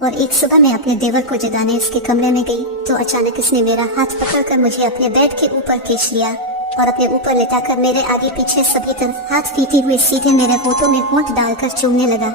और एक सुबह मैं अपने देवर को जगाने उसके कमरे में गई तो अचानक इसने मेरा हाथ पकड़कर मुझे अपने बेड के ऊपर खींच लिया और अपने ऊपर लेटाकर मेरे आगे पीछे सभी तरफ हाथ पीते हुए सीधे मेरे होठों में होंठ डालकर चूमने लगा।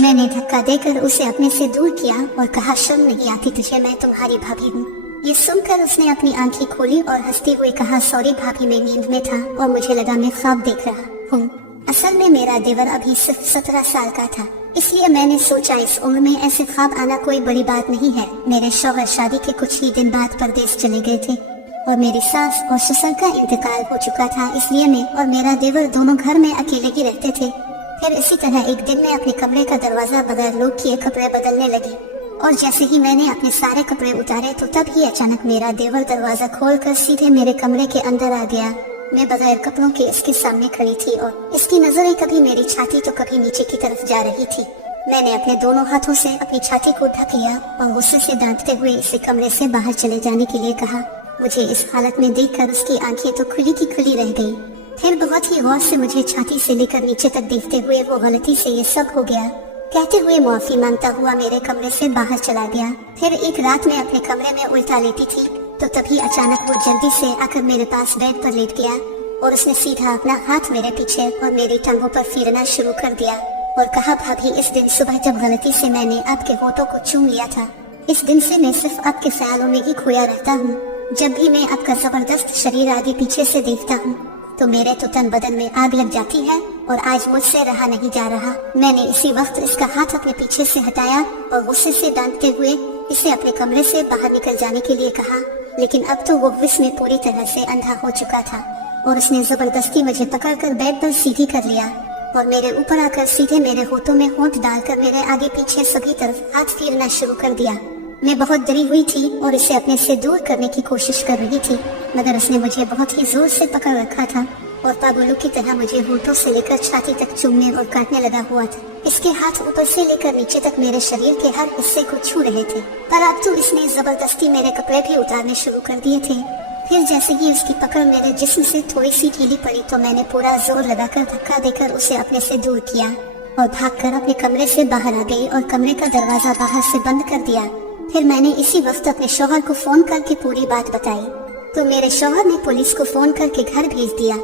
मैंने धक्का देकर उसे अपने से दूर किया और कहा, शर्म नहीं आती तुझे, मैं तुम्हारी भाभी हूँ। ये सुनकर उसने अपनी आंखें खोली और हंसते हुए कहा, सॉरी भाभी, मैं नींद में था और मुझे लगा मैं ख्वाब देख रहा हूँ। असल में मेरा देवर अभी सिर्फ 17 साल का था, इसलिए मैंने सोचा इस उम्र में ऐसे ख्वाब आना कोई बड़ी बात नहीं है। मेरे शौहर शादी के कुछ ही दिन बाद परदेश चले गए थे और मेरी सास और ससुर का इंतकाल हो चुका था, इसलिए मैं और मेरा देवर दोनों घर में अकेले ही रहते थे। फिर इसी तरह एक दिन मैं अपने कमरे का दरवाजा बगैर लॉक किए कपड़े बदलने लगी और जैसे ही मैंने अपने सारे कपड़े उतारे तो तब ही अचानक मेरा देवर दरवाजा खोलकर सीधे मेरे कमरे के अंदर आ गया। मैं बगैर कपड़ों के इसके सामने खड़ी थी और इसकी नजरें कभी मेरी छाती तो कभी नीचे की तरफ जा रही थी। मैंने अपने दोनों हाथों से अपनी छाती को ढक लिया और गुस्से से डांटते हुए इसे कमरे से बाहर चले जाने के लिए कहा। मुझे इस हालत में देखकर उसकी आंखें तो खुली की खुली रह गई। फिर बहुत ही गौर से मुझे छाती से लेकर नीचे तक देखते हुए वो गलती से ये सब हो गया कहते हुए माफी मांगता हुआ मेरे कमरे से बाहर चला गया। फिर एक रात में अपने कमरे में उल्टा लेटी थी तो तभी अचानक वो जल्दी से आकर मेरे पास बेड पर लेट गया और उसने सीधा अपना हाथ मेरे पीछे और मेरी टांगों पर फेरना शुरू कर दिया और कहा, भाभी, इस दिन सुबह जब गलती से मैंने आपके होठों को चूम लिया था, इस दिन से मैं सिर्फ आपके ख्यालों में ही खोया रहता हूँ। जब भी मैं आपका जबरदस्त शरीर आगे पीछे से देखता हूँ तो मेरे तो तन बदन में आग लग जाती है और आज मुझसे रहा नहीं जा रहा। मैंने इसी वक्त इसका हाथ अपने पीछे से हटाया और गुस्से से डांटते हुए इसे अपने कमरे से बाहर निकल जाने के लिए कहा, लेकिन अब तो वो विष में पूरी तरह से अंधा हो चुका था और उसने जबरदस्ती मुझे पकड़कर बेड पर सीधी कर लिया और मेरे ऊपर आकर सीधे मेरे होठों में होंठ डालकर मेरे आगे पीछे सभी तरफ हाथ फेरना शुरू कर दिया। मैं बहुत डरी हुई थी और इसे अपने से दूर करने की कोशिश कर रही थी, मगर उसने मुझे बहुत ही जोर से पकड़ रखा था और पागलों की तरह मुझे होठों से लेकर छाती तक चूमने और काटने लगा हुआ था। इसके हाथ ऊपर से लेकर नीचे तक मेरे शरीर के हर हिस्से को छू रहे थे, पर अब तो इसने जबरदस्ती मेरे कपड़े भी उतारने शुरू कर दिए थे। फिर जैसे ही उसकी पकड़ मेरे जिस्म से थोड़ी सी ढीली पड़ी तो मैंने पूरा जोर लगाकर धक्का देकर उसे अपने से दूर किया और भागकर अपने कमरे से बाहर आ गई और कमरे का दरवाजा बाहर से बंद कर दिया। फिर मैंने इसी वक्त अपने शौहर को फोन करके पूरी बात बताई तो मेरे शौहर ने पुलिस को फोन करके घर भेज दिया।